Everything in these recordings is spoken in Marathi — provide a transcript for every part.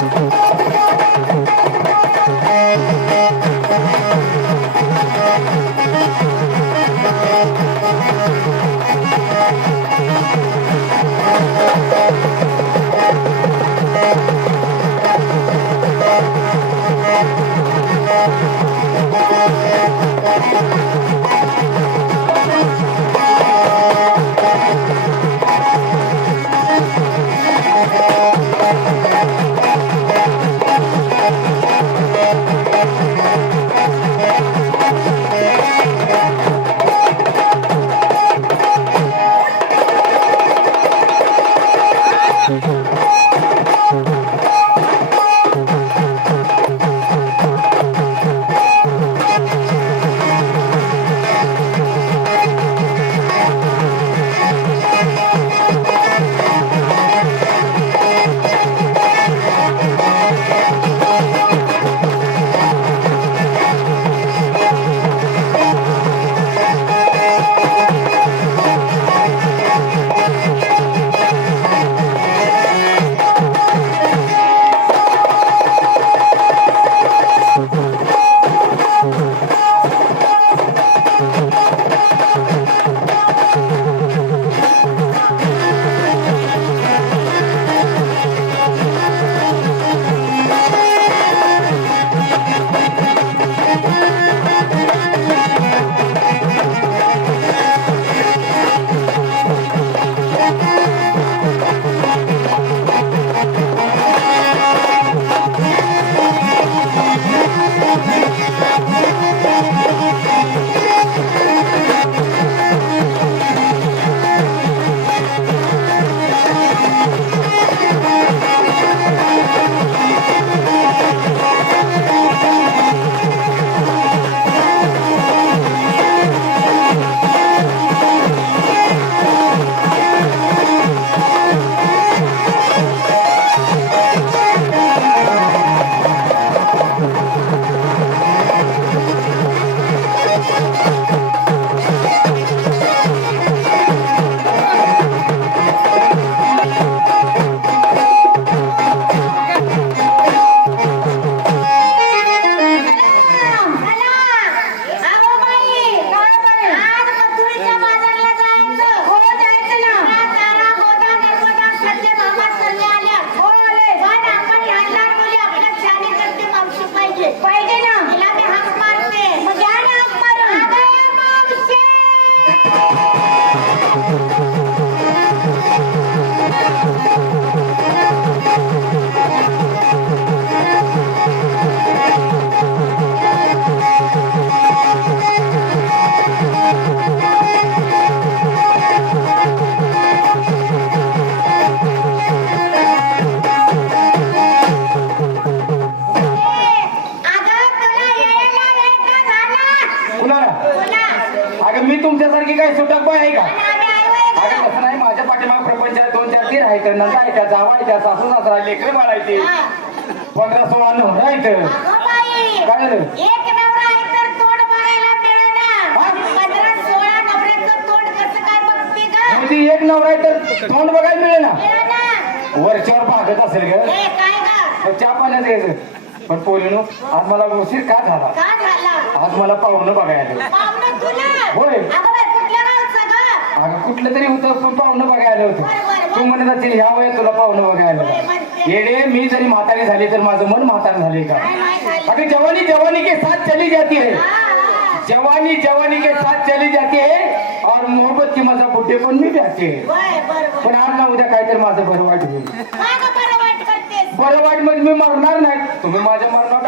Música तुमच्यासारखी काय सुटक बाय आहे का अगं तसं नाही माझ्या पाठीमाग प्रपंचात दोन चार तीर आहेत नंदा ऐका जावायच्या सासू सासरा लेकरे बाळायचे. पंधरा सोळा नवरा आहेत काय आहे गं? म्हणजे एक नवरा आहे तर तोंड बघायला मिळेल ना. वरच्यावर भागत असेल ग? तर चहा पाण्यात यायचं पण पोरीनो आज मला उशीर का झाला का? आज मला पाहुणं बघायला? होय. अगं बाई, कुठल्या गावचं गं? अगं कुठलं तरी होतं पण पाहुणं बघायला होतं. तू म्हणत असेल ह्या वयात तुला पाहुणं बघायला म्हणते. येडे मी जरी म्हातारी झाली तर माझं मन म्हातार झाले का? अभी जवानी जवानी के साथ चली जाती है. जवानी जवानी के साथ चली जाती है और मोहब्बत की मजा बुढ़े पण मी जाते. पण आज ना उद्या काहीतरी माझं बरं वाईट होईल बरं वाईट म्हणजे मी मरणार नाही तुम्ही माझ्या मरणावर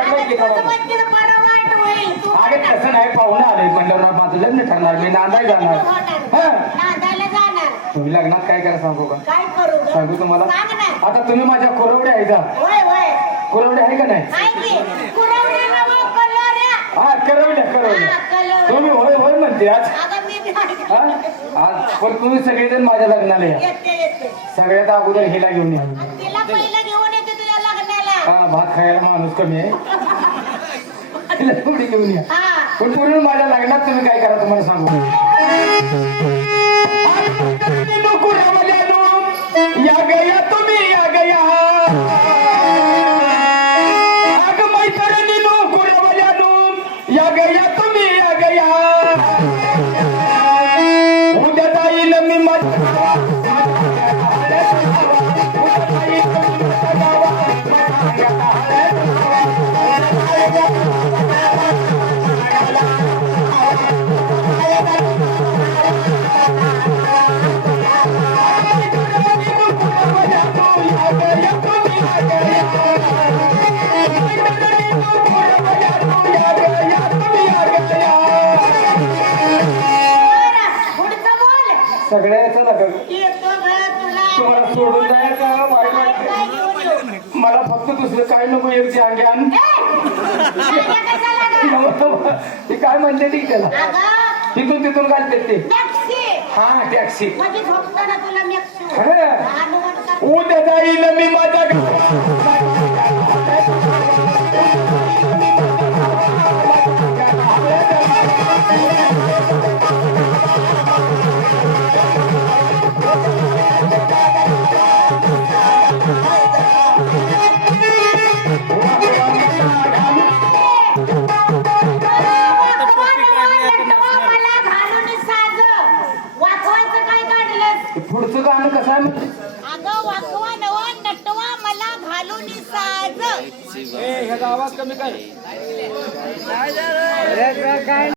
अरे तसं नाही पाहुणं आले म्हणल्यावर माझं लग्न ठरणार मी नांदाय जाणार होणार. हा नांदायला जाणार. तुम्ही लग्नात काय करा सांगू का काय करू गं? सांगू तुम्हाला सांग ना. आता तुम्ही माझ्या कुरवड्या आहे का होय, होय. कुरवड्या आहे का नाही आहे की? कुरवड्या नव्हं, कलोऱ्या. हा करवड्या हा, करवड्या कलोऱ्या. तुम्ही होय होय म्हणते आज अगं, मी बी आहे. हा आज पण तुम्ही सगळेजण माझ्या लग्नाला या येते, येते. सगळ्यात अगोदर हिला घेऊन या तिला पहिलं घेऊन येते तुझ्या लग्नाला. हा भात खायला माणूस कमी आहे खायला एवढी घेऊन या. पण पूर्ण माझ्या लग्नात तुम्ही काय करा तुम्हाला सांगू? या गया तुम्ही या गया. Thank you. सगळ्याचं लागल तुम्हाला सोडून जायचं वाईट वाटते मला फक्त दुसरं काय नको एक जांग्यान ते काय म्हणते ठीक त्याला? तिथून तिथून घालते ते. हा टॅक्सी उद्या जाईल मी माझ्या पुढचं गाणं कसं आहे म्हणजे अगं वाचवा नवा नटवा मला घालून साज. ह्याचा आवाज कमी काय